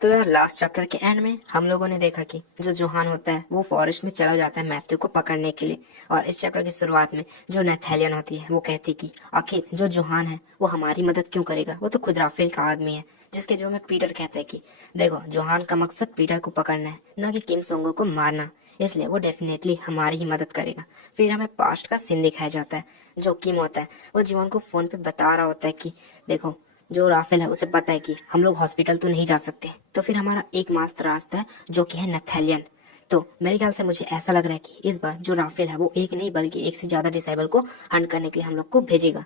तो यार last chapter के एंड में हम लोगों ने देखा कि जो जोहान होता है वो फॉरेस्ट में चला जाता है मैथ्यू को पकड़ने के लिए। और इस चैप्टर की शुरुआत में जो नेथेलियन होती है वो कहती कि आखिर जो जोहान है वो हमारी मदद क्यों करेगा, वो तो खुद राफेल का आदमी है। जिसके जो में पीटर कहता है कि देखो जोहान का मकसद पीटर को पकड़ना है, न कि किम सोंगो को मारना, इसलिए वो डेफिनेटली हमारी ही मदद करेगा। फिर हमें पास्ट का सीन दिखाया जाता है। जो किम होता है वो जीवन को फोन पे बता रहा होता है कि देखो जो राफेल है उसे पता है कि हम लोग हॉस्पिटल तो नहीं जा सकते, तो फिर हमारा एकमात्र रास्ता है जो कि है नथेलियन। तो मेरे ख्याल से मुझे ऐसा लग रहा है कि इस बार जो राफेल है वो एक नहीं बल्कि एक से ज्यादा डिसाइबल को हंट करने के लिए हम लोग को भेजेगा।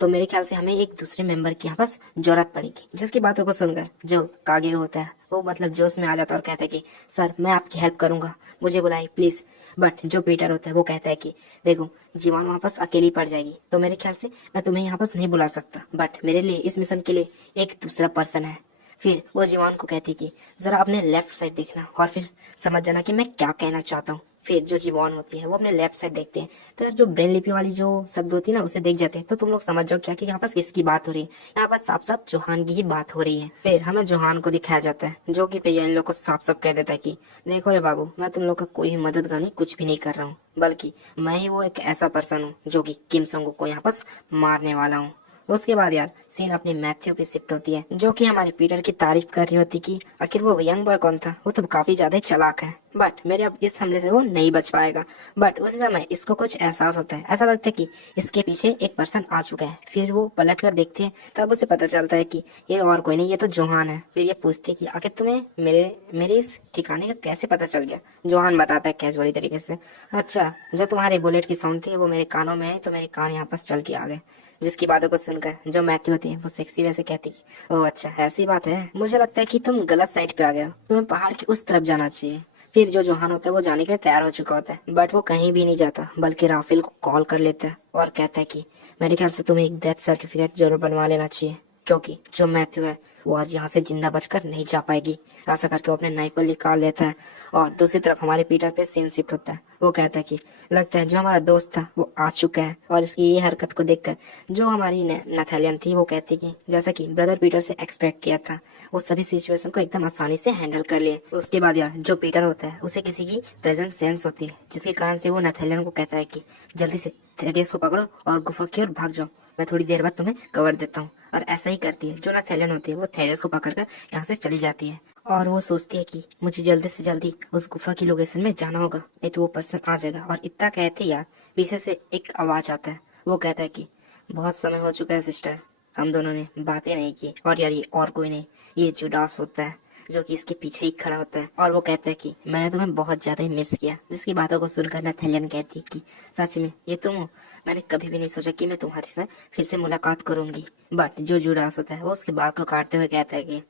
तो मेरे ख्याल से हमें एक दूसरे मेंबर की यहाँ पास जरूरत पड़ेगी। जिसकी बातों को सुनकर जो कागे होता है वो मतलब जोश में आ जाता है और कहता है कि सर मैं आपकी हेल्प करूंगा, मुझे बुलाइए प्लीज। बट जो पीटर होता है वो कहता है कि देखो जीवान वहाँ पास अकेली पड़ जाएगी, तो मेरे ख्याल से मैं तुम्हें यहाँ पास नहीं बुला सकता, बट मेरे लिए इस मिशन के लिए एक दूसरा पर्सन है। फिर वो जीवान को कहती कि जरा अपने लेफ्ट साइड देखना और फिर समझ जाना कि मैं क्या कहना चाहता हूँ। फिर जो जीवान होती है वो अपने लेफ्ट साइड देखते हैं, तो यार जो ब्रेन लिपि वाली जो शब्द होती है ना उसे देख जाते हैं, तो तुम लोग समझ जाओ क्या कि यहाँ पास किसकी बात हो रही है। यहाँ पास साफ साफ जोहान की ही बात हो रही है। फिर हमें जोहान को दिखाया जाता है जो कि भैया इन लोग को साफ साफ कह देता है कि देखो रे बाबू, मैं तुम लोग का कोई भी मददगार कुछ भी नहीं कर रहा हूँ, बल्कि मैं ही वो एक ऐसा पर्सन हूँ जो कि किम सोंग को यहाँ पास मारने वाला हूँ। उसके बाद यार सीन अपनी मैथ्यू पे शिफ्ट होती है जो कि हमारे पीटर की तारीफ कर रही होती कि आखिर वो यंग बॉय कौन था, वो तो काफी ज्यादा चालाक है, बट मेरे अब इस हमले से वो नहीं बच पाएगा। बट उसी समय इसको कुछ एहसास होता है, ऐसा लगता है कि इसके पीछे एक पर्सन आ चुका है। फिर वो पलट कर देखती है, तब उसे पता चलता है कि ये और कोई नहीं, ये तो जोहान है। फिर ये पूछती है कि आखिर तुम्हें मेरे मेरे इस ठिकाने का कैसे पता चल गया। जोहान बताता है कैजुअली तरीके से, अच्छा जो तुम्हारे बुलेट की साउंड थी वो मेरे कानों में आई तो मेरे कान यहाँ पास चल के आ गए। जिसकी बातों को सुनकर जो मैथ्यू होती है वो सेक्सी वैसे कहती है ओह अच्छा ऐसी बात है, मुझे लगता है कि तुम गलत साइड पे आ गए हो, तुम्हें पहाड़ की उस तरफ जाना चाहिए। फिर जो जोहान होता है वो जाने के लिए तैयार हो चुका होता है, बट वो कहीं भी नहीं जाता बल्कि राफेल को कॉल कर लेता है और कहता है कि मेरे ख्याल से तुम्हें एक डेथ सर्टिफिकेट जरूर बनवा लेना चाहिए, क्योंकि जो मैथ्यू है वो आज यहाँ से जिंदा बचकर नहीं जा पाएगी। ऐसा करके वो अपने नाइफ को निकाल लेता है। और दूसरी तरफ हमारे पीटर पे सीन शिफ्ट होता है। वो कहता है कि लगता है जो हमारा दोस्त था वो आ चुका है। और इसकी ये हरकत को देखकर जो हमारी नथेलियन थी वो कहती कि जैसा कि ब्रदर पीटर से एक्सपेक्ट किया था, वो सभी सिचुएशन को एकदम आसानी से हैंडल कर लिए। उसके बाद यार जो पीटर होता है उसे किसी की प्रेजेंस सेंस होती है, जिसके कारण से वो नथेलियन को कहता है कि जल्दी से थेरेस को पकड़ो और गुफा की ओर भाग जाओ, मैं थोड़ी देर बाद तुम्हें कवर देता हूँ। और ऐसा ही करती है। जो नथेलियन होती है वो थेरेस को पकड़कर यहाँ से चली जाती है और वो सोचती है कि मुझे जल्दी से जल्दी उस गुफा की लोकेशन में जाना होगा, नहीं तो वो पर्सन आ जाएगा। और इतना कहते यार पीछे से एक आवाज आता है, वो कहता है कि बहुत समय हो चुका है सिस्टर, हम दोनों ने बातें नहीं की। और यार ये और कोई नहीं, ये जुडास होता है जो कि इसके पीछे ही खड़ा होता है। और वो कहता है कि मैंने तुम्हें बहुत ज्यादा ही मिस किया। जिसकी बातों को सुनकर नथेलियन कहती है कि सच में ये तुम हो, मैंने कभी भी नहीं सोचा कि मैं तुम्हारे साथ फिर से मुलाकात करूंगी। बट जो जुडास होता है वो उसके बात को काटते हुए कहता है कि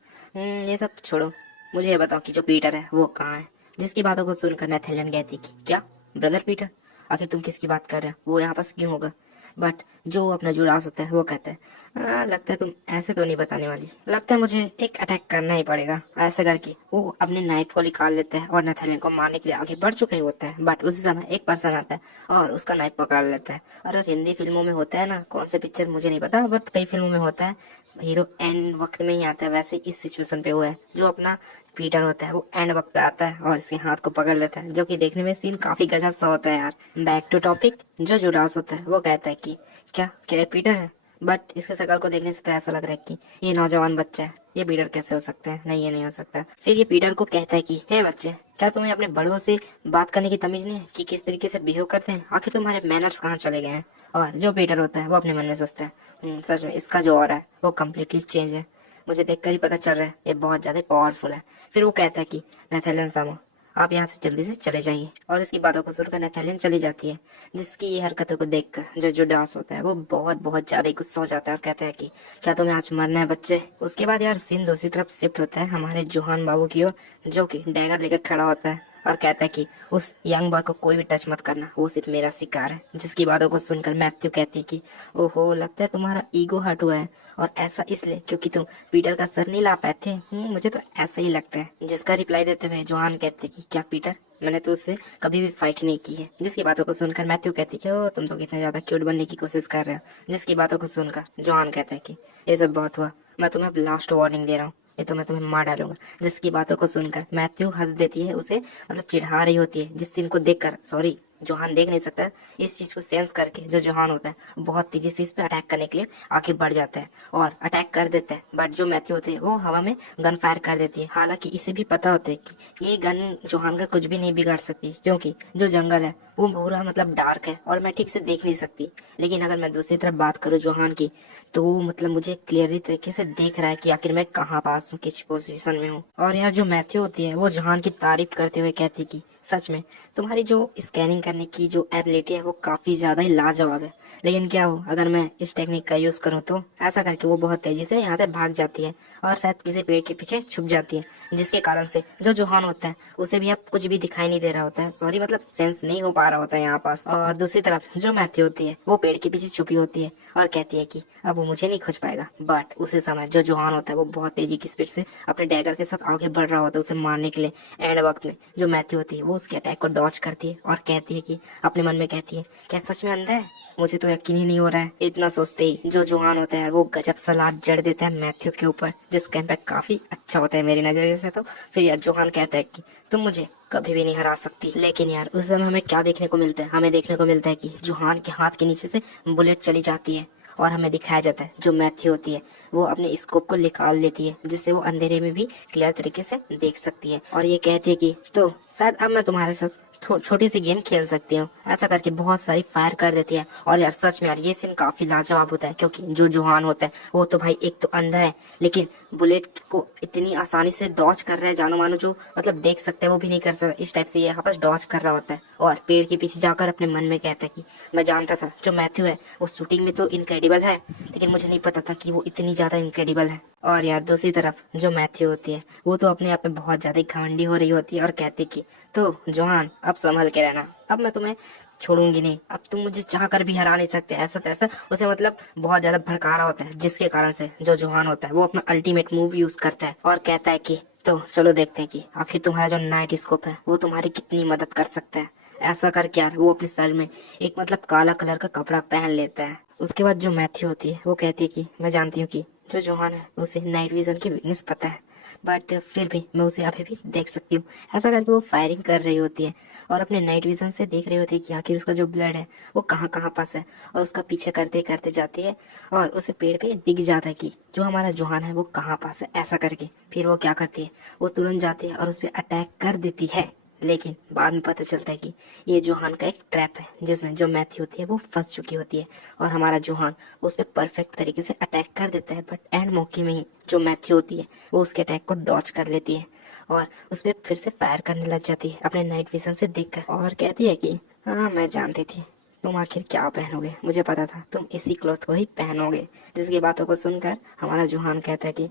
ये सब छोड़ो, मुझे ये बताओ कि जो पीटर है वो कहाँ है। जिसकी बातों को सुनकर नेथेलियन कहती कि क्या ब्रदर पीटर, आखिर तुम किसकी बात कर रहे हो, वो यहाँ पास क्यों होगा। बट जो अपना जुड़ास होता है वो कहता है लगता है तुम ऐसे तो नहीं बताने वाली, लगता है मुझे एक अटैक करना ही पड़ेगा। ऐसे करके वो अपने नाइफ को निकाल लेता है और नथेलियन को मारने के लिए आगे बढ़ चुका ही होता है। बट उसी समय एक पर्सन आता है और उसका नाइफ पकड़ लेता है। और हिंदी फिल्मों में होता है ना, कौन से पिक्चर मुझे नहीं पता, बट कई फिल्मों में होता है हीरो एंड वक्त में ही आता है, वैसे इस सिचुएशन पे हुआ है। जो अपना पीटर होता है वो एंड वक्त पे आता है और इसके हाथ को पकड़ लेता है, जो कि देखने में सीन काफी गजब सा होता है यार। बैक टू टॉपिक, जो जुडास होता है वो कहता है कि क्या क्या ये पीटर है, बट इसके शक्ल को देखने से तो ऐसा लग रहा है कि ये नौजवान बच्चा है, ये पीटर कैसे हो सकता है, नहीं ये नहीं हो सकता। फिर ये पीटर को कहता है कि हे बच्चे, क्या तुम्हें अपने बड़ों से बात करने की तमीज नहीं है कि किस तरीके से बिहेव करते हैं, आखिर तुम्हारे मैनर्स कहाँ चले गए हैं। और जो पीटर होता है वो अपने मन में सोचता है सच में इसका जो ऑरा है वो कम्प्लीटली चेंज है, मुझे देखकर ही पता चल रहा है ये बहुत ज्यादा पावरफुल है। फिर वो कहता है कि नथेलियन सामो, आप यहाँ से जल्दी से चले जाइए। और इसकी बातों को सुनकर नथेलियन चली जाती है। जिसकी ये हरकतों को देखकर जो जुडास होता है वो बहुत बहुत ज्यादा ही गुस्सा हो जाता है और कहता है कि क्या तुम्हें आज मरना है बच्चे। उसके बाद यार सीन दूसरी तरफ शिफ्ट होता है हमारे जोहान बाबू की ओर, जो कि डैगर लेकर खड़ा होता है और कहता है कि उस यंग बॉय को कोई भी टच मत करना, वो सिर्फ मेरा शिकार है। जिसकी बातों को सुनकर मैथ्यू कहती है कि ओहो लगता है तुम्हारा ईगो हर्ट हुआ है, और ऐसा इसलिए क्योंकि तुम पीटर का सर नहीं ला पाए थे। मुझे तो ऐसा ही लगता है। जिसका रिप्लाई देते हुए जोहान कहते कि क्या पीटर, मैंने तो उससे कभी भी फाइट नहीं की है। जिसकी बातों को सुनकर मैथ्यू कहती कि ओ तुम तो कितना ज्यादा क्यूट बनने की कोशिश कर रहे हो। जिसकी बातों को सुनकर जोहान कहता है कि ये सब बहुत हुआ, मैं तुम्हें अब लास्ट वार्निंग दे रहा हूँ, ये तो मैं तुम्हें मार डालूंगा। जिसकी बातों को सुनकर मैथ्यू हंस देती है, उसे मतलब चिढ़ा रही होती है, जिस सीन को देखकर सॉरी जोहान देख नहीं सकता। इस चीज को सेंस करके जो जोहान होता है बहुत तेजी से इस पे अटैक करने के लिए आगे बढ़ जाता है और अटैक कर देता है। बट जो मैथ्यू होते हैं वो हवा में गन फायर कर देती है। हालांकि इसे भी पता होता है कि ये गन जोहान का कुछ भी नहीं बिगाड़ सकती, क्योंकि जो जंगल है वो पूरा मतलब डार्क है और मैं ठीक से देख नहीं सकती। लेकिन अगर मैं दूसरी तरफ बात करूँ जोहान की, तो वो मतलब मुझे क्लियरली तरीके से देख रहा है कि आखिर मैं कहाँ पास हूँ, किस पोजीशन में हूँ। और यार जो मैथ्यू होती है वो जोहान की तारीफ करते हुए कहती कि सच में तुम्हारी जो स्कैनिंग करने की जो एबिलिटी है वो काफी ज्यादा ही लाजवाब है। लेकिन क्या हो अगर मैं इस टेक्निक का यूज करूँ तो? ऐसा करके वो बहुत तेजी से यहाँ से भाग जाती है और शायद किसी पेड़ के पीछे छुप जाती है, जिसके कारण से जो जोहान होता है उसे भी अब कुछ भी दिखाई नहीं दे रहा होता है। सॉरी मतलब सेंस नहीं हो पा रहा होता है यहाँ पास। और दूसरी तरफ जो मैथ्यू होती है वो पेड़ के पीछे छुपी होती है और कहती है कि अब वो मुझे नहीं खोज पाएगा। बट उसी समय जो जोहान होता है वो बहुत तेजी की स्पीड से अपने डैगर के साथ आगे बढ़ रहा होता है उसे मारने के लिए। एंड वक्त में जो मैथ्यू होती है वो उसके अटैक को डॉच करती है और कहती है कि अपने मन में कहती है क्या सच में अंधा है, मुझे तो यकीन ही नहीं हो रहा है। इतना सोचते ही जो जोहान होता है वो गजब सलाद जड़ देता है मैथ्यू के ऊपर, जिसका इम्पैक्ट काफी अच्छा होता है मेरी नजरिए से। तो फिर यार जोहान कहता है कि तुम मुझे कभी भी नहीं हरा सकती। लेकिन यार उस समय हमें क्या देखने को मिलता है? हमें देखने को मिलता है कि जोहान के हाथ के नीचे से बुलेट चली जाती है और हमें दिखाया जाता है जो मैथ्यू होती है वो अपने स्कोप को निकाल लेती है, जिससे वो अंधेरे में भी क्लियर तरीके से देख सकती है। और ये कहती है कि तो शायद अब मैं तुम्हारे साथ छोटी सी गेम खेल सकती हूँ। ऐसा करके बहुत सारी फायर कर देती है। और यार सच में यार ये सीन काफी लाजवाब होता है, क्योंकि जो जोहान होता है वो तो भाई एक तो अंधा है, लेकिन बुलेट को इतनी आसानी से डॉच कर रहा है, जानो मानो जो मतलब देख सकते हैं वो भी नहीं कर सकता। इस टाइप से ये यहाँ पर डॉच कर रहा होता है और पेड़ के पीछे जाकर अपने मन में कहता है कि मैं जानता था जो मैथ्यू है वो शूटिंग में तो इनक्रेडिबल है, लेकिन मुझे नहीं पता था कि वो इतनी ज्यादा इनक्रेडिबल है। और यार दूसरी तरफ जो मैथ्यू होती है वो तो अपने आप में बहुत ज्यादा घमंडी हो रही होती है और कहती कि तो जोहान अब संभल के रहना, अब मैं तुम्हें छोड़ूंगी नहीं, अब तुम मुझे चाह कर भी हरा नहीं सकते। ऐसा तैसा उसे मतलब बहुत ज्यादा भड़का रहा होता है, जिसके कारण से जो जोहान होता है वो अपना अल्टीमेट मूव यूज करता है और कहता है कि तो चलो देखते हैं कि आखिर तुम्हारा जो नाइट स्कोप है वो तुम्हारी कितनी मदद कर सकता है। ऐसा करके यार वो अपने सर में एक मतलब काला कलर का कपड़ा पहन लेता है। उसके बाद जो मैथ्यू होती है वो कहती है कि मैं जानती हूँ कि जो जोहान है उसे नाइट विजन की वीकनेस पता है, बट फिर भी मैं उसे अभी भी देख सकती हूँ। ऐसा करके वो फायरिंग कर रही होती है और अपने नाइट विजन से देख रही होती है कि आखिर उसका जो ब्लड है वो कहाँ कहाँ पास है, और उसका पीछे करते करते जाती है और उसे पेड़ पे दिख जाता है कि जो हमारा जोहान है वो कहाँ पास है। ऐसा करके फिर वो क्या करती है, वो तुरंत जाती है और उस पर अटैक कर देती है। लेकिन बाद में पता चलता है कि ये जोहान का एक ट्रैप है, जिसमें जो मैथ्यू होती है वो फंस चुकी होती है और हमारा जोहान उस पर परफेक्ट तरीके से अटैक कर देता है। बट एंड मौके में ही जो मैथ्यू होती है वो उसके अटैक को डॉच कर लेती है और उस पर फिर से फायर करने लग जाती है अपने नाइट विजन से देखकर, और कहती है कि हाँ मैं जानती थी तुम आखिर क्या पहनोगे, मुझे पता था तुम इसी क्लॉथ को ही पहनोगे। जिसकी बातों को सुनकर हमारा जोहान कहता है कि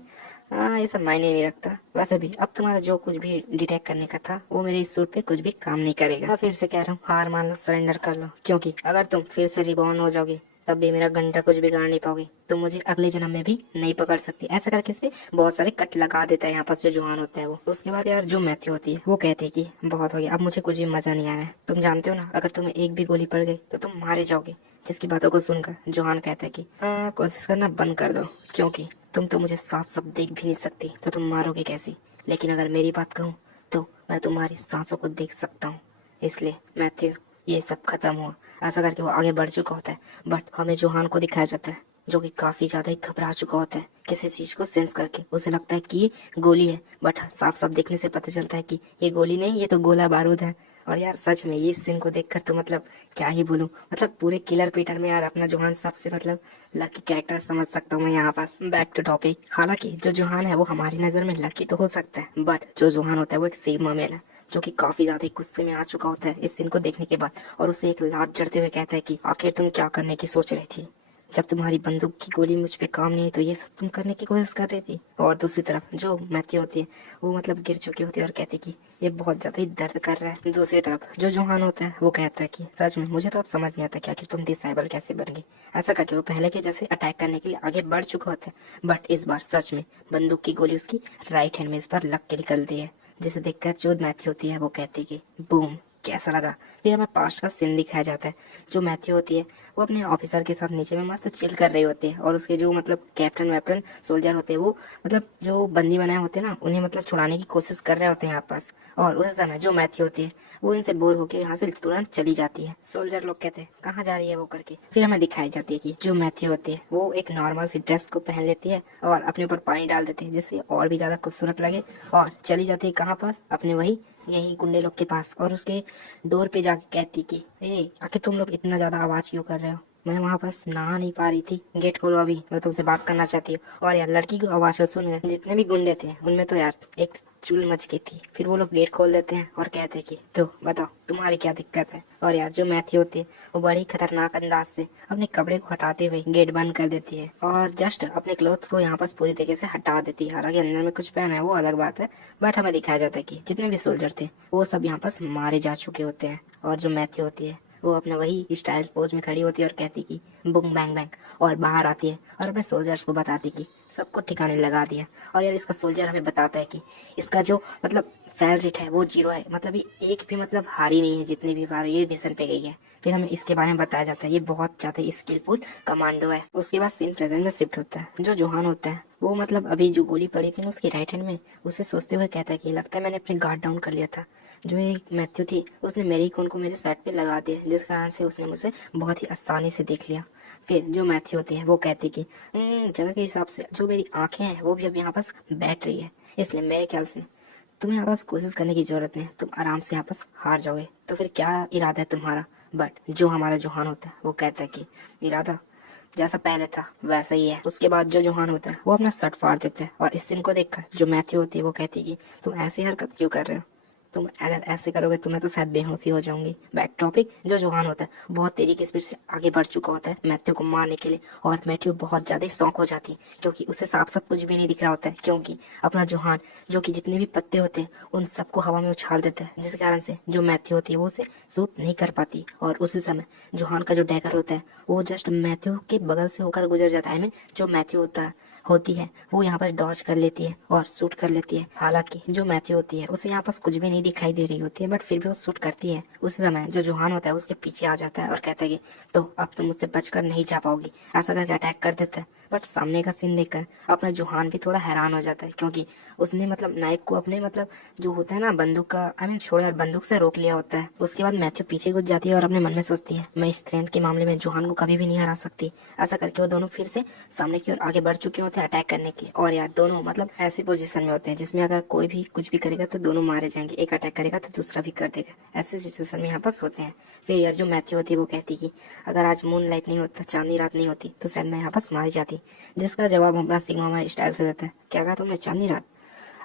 हाँ ये सब मायने नहीं रखता, वैसे भी अब तुम्हारा जो कुछ भी डिटेक्ट करने का था वो मेरे इस सूट पे कुछ भी काम नहीं करेगा। मैं फिर से कह रहा हूँ हार मान लो, सरेंडर कर लो, क्योंकि अगर तुम फिर से रिबॉर्न हो जाओगे तब भी मेरा घंटा कुछ बिगाड़ नहीं पाओगे, तुम मुझे अगले जन्म में भी नहीं पकड़ सकती। ऐसा करके इस पे बहुत सारे कट लगा देता है यहाँ पर जो जोहान होता है वो। उसके बाद यार जो मैथ्यू होती है वो कहती है कि बहुत हो गया, अब मुझे कुछ भी मजा नहीं आ रहा है। तुम जानते हो ना अगर तुम्हें एक भी गोली पड़ गई तो तुम मारे जाओगे। जिसकी बातों को सुनकर जोहान कहता है कि कोशिश करना बंद कर दो, क्योंकि तुम तो मुझे साफ साफ देख भी नहीं सकती तो तुम मारोगे कैसे। लेकिन अगर मेरी बात कहूँ तो मैं तुम्हारी सांसों को देख सकता हूँ, इसलिए मैथ्यू ये सब खत्म हुआ। ऐसा करके वो आगे बढ़ चुका होता है, बट हमें जोहान को दिखाया जाता है जो कि काफी ज्यादा ही घबरा चुका होता है किसी चीज को सेंस करके। उसे लगता है कि ये गोली है, बट साफ साफ देखने से पता चलता है कि ये गोली नहीं, ये तो गोला बारूद है। और यार सच में ये सीन को देखकर तो मतलब क्या ही बोलूं, मतलब पूरे किलर पीटर में यार अपना जोहान सबसे मतलब लकी कैरेक्टर समझ सकता हूँ मैं यहाँ पास। बैक टू टॉपिक, हालांकि जो जोहान है वो हमारी नजर में लकी तो हो सकता है, बट जो जोहान होता है वो एक सिग्मा मेल है जो कि काफी ज्यादा गुस्से में आ चुका होता है इस सीन को देखने के बाद, और उसे एक लात जड़ते हुए कहता है कि आखिर तुम क्या करने की सोच रही थी, जब तुम्हारी बंदूक की गोली मुझ पे काम नहीं आई तो ये सब तुम करने की कोशिश कर रही थी। और दूसरी तरफ जो मैथ्यू होती है वो मतलब गिर चुकी होती है और कहती कि ये बहुत ज्यादा ही दर्द कर रहा है। दूसरी तरफ जो जोहान होता है वो कहता है कि सच में मुझे तो अब समझ नहीं आता कि आखिर तुम डिसेबल कैसे बन गई। ऐसा करके वो पहले के जैसे अटैक करने के लिए आगे बढ़ चुका होता है, बट इस बार सच में बंदूक की गोली उसकी राइट हैंड में इस पर लग के निकलती है, जिसे देखकर जो मैथ्यू होती है वो कहती कि बूम, कैसा लगा। फिर हमें पास्ट का सीन दिखाया जाता है। जो मैथ्यू होती है वो अपने ऑफिसर के साथ नीचे में मस्त चिल कर रही होती है, और उसके जो मतलब कैप्टन वैप्टन सोल्जर होते हैं वो मतलब जो बंदी बनाए होते हैं ना, उन्हें मतलब छुड़ाने की कोशिश कर रहे होते हैं यहाँ पास। और उस समय जो मैथ्यू होती है वो इनसे बोर होकर यहाँ से तुरंत चली जाती है। सोल्जर लोग कहते हैं कहाँ जा रही है वो करके। फिर हमें दिखाई जाती है कि जो मैथ्यू होती है वो एक नॉर्मल सी ड्रेस को पहन लेती है और अपने ऊपर पानी डाल देती है जिससे और भी ज्यादा खूबसूरत लगे, और चली जाती है कहाँ पास, अपने वही यही गुंडे लोग के पास। और उसके डोर पे जाके कहती कि ए आखिर तुम लोग इतना ज्यादा आवाज क्यों कर रहे हो, मैं वहाँ पास नहा नहीं पा रही थी, गेट खोलो अभी, मैं तुमसे बात करना चाहती हूँ। और यार लड़की की आवाज को सुन जितने भी गुंडे थे उनमें तो यार एक चुल मच गई थी। फिर वो लोग गेट खोल देते हैं और कहते हैं कि तो बताओ तुम्हारी क्या दिक्कत है। और यार जो मैथ्यू होती है वो बड़ी खतरनाक अंदाज से अपने कपड़े को हटाते हुए गेट बंद कर देती है और जस्ट अपने क्लोथ्स को यहाँ पास पूरी तरीके से हटा देती है। हालांकि अंदर में कुछ पहना है वो अलग बात है, बट हमें दिखाया जाता है कि जितने भी सोल्जर थे वो सब यहाँ पास मारे जा चुके होते हैं। और जो मैथ्यू होती है वो अपना वही स्टाइल पोज में खड़ी होती है और कहती कि बुंग बैंग बैंग, और बाहर आती है और अपने सोल्जर्स को बताती कि सबको ठिकाने लगा दिया। और यार इसका सोल्जर हमें बताता है कि इसका जो मतलब फेल रेट है वो 0 है, मतलब ये एक भी मतलब हारी नहीं है जितनी भी बार ये मिशन पे गई है। फिर हमें इसके बारे में बताया जाता है ये बहुत ज्यादा स्किलफुल कमांडो है। उसके बाद सीन प्रेजेंट में शिफ्ट होता है। जो जोहान होता है वो मतलब अभी जो गोली पड़ी थी ना उसकी राइट हैंड में, उसे सोचते हुए कहता है कि लगता है मैंने अपने गार्ड डाउन कर लिया था। जो एक मैथ्यू थी उसने मेरी खून को मेरे सेट पे लगा दिया जिस कारण से उसने मुझे बहुत ही आसानी से देख लिया। फिर जो मैथ्यू होती है वो कहती कि जगह के हिसाब से जो मेरी आंखें हैं वो भी अब यहाँ पास बैठ रही है, इसलिए मेरे ख्याल से तुम्हें यहाँ पास कोशिश करने की जरूरत नहीं, तुम आराम से यहाँ पास हार जाओगे। तो फिर क्या इरादा है तुम्हारा। बट जो हमारा जोहान होता है वो कहता है कि इरादा जैसा पहले था वैसा ही है। उसके बाद जो जोहान होता है वो अपना शर्ट फाड़ देता है और इस सीन को देखकर जो मैथ्यू होती है वो कहती है कि तुम ऐसी हरकत क्यों कर रहे हो, तुम अगर ऐसे करोगे तो मैं तो शायद बेहोशी हो जाऊंगी। बैक टॉपिक जो जोहान होता है बहुत तेजी की स्पीड से आगे बढ़ चुका होता है मैथ्यू को मारने के लिए, और मैथ्यू बहुत ज्यादा शौक हो जाती है क्योंकि उसे साफ साफ कुछ भी नहीं दिख रहा होता है, क्योंकि अपना जोहान जो कि जितने भी पत्ते होते हैं उन सबको हवा में उछाल देता है जिस कारण से जो मैथ्यू होती है वो उसे शूट नहीं कर पाती। और उसी समय जोहान का जो डैगर होता है वो जस्ट मैथ्यू के बगल से होकर गुजर जाता है। जो मैथ्यू होती है वो यहाँ पर डॉज कर लेती है और शूट कर लेती है। हालांकि जो मैथ्यू होती है उसे यहाँ पास कुछ भी नहीं दिखाई दे रही होती है, बट फिर भी वो शूट करती है। उस समय जो जोहान होता है उसके पीछे आ जाता है और कहता है कि तो अब तुम मुझसे बचकर नहीं जा पाओगी, ऐसा करके अटैक कर देता है। बट सामने का सीन देखकर अपना जोहान भी थोड़ा हैरान हो जाता है क्योंकि उसने मतलब नाइफ को अपने मतलब जो होता है ना बंदूक का छोड़ो यार, बंदूक से रोक लिया होता है। उसके बाद मैथ्यू पीछे घुस जाती है और अपने मन में सोचती है मैं इस ट्रेंड के मामले में जोहान को कभी भी नहीं हरा सकती। ऐसा करके वो दोनों फिर से सामने की ओर आगे बढ़ चुके होते हैं अटैक करने के लिए। और यार दोनों मतलब ऐसी पोजीशन में होते हैं जिसमें अगर कोई भी कुछ भी करेगा तो दोनों मारे जाएंगे, एक अटैक करेगा तो दूसरा भी कर देगा, ऐसी सिचुएशन में यहाँ पास होते हैं। फिर यार जो मैथ्यू होती है वो कहती कि अगर आज मून लाइट नहीं होता, चांदनी रात नहीं होती, तो शायद मैं यहाँ पास मारी जाती। जिसका जवाब अपना सिग्मा में स्टाइल से देता है क्या कहा तुमने, चांदनी रात।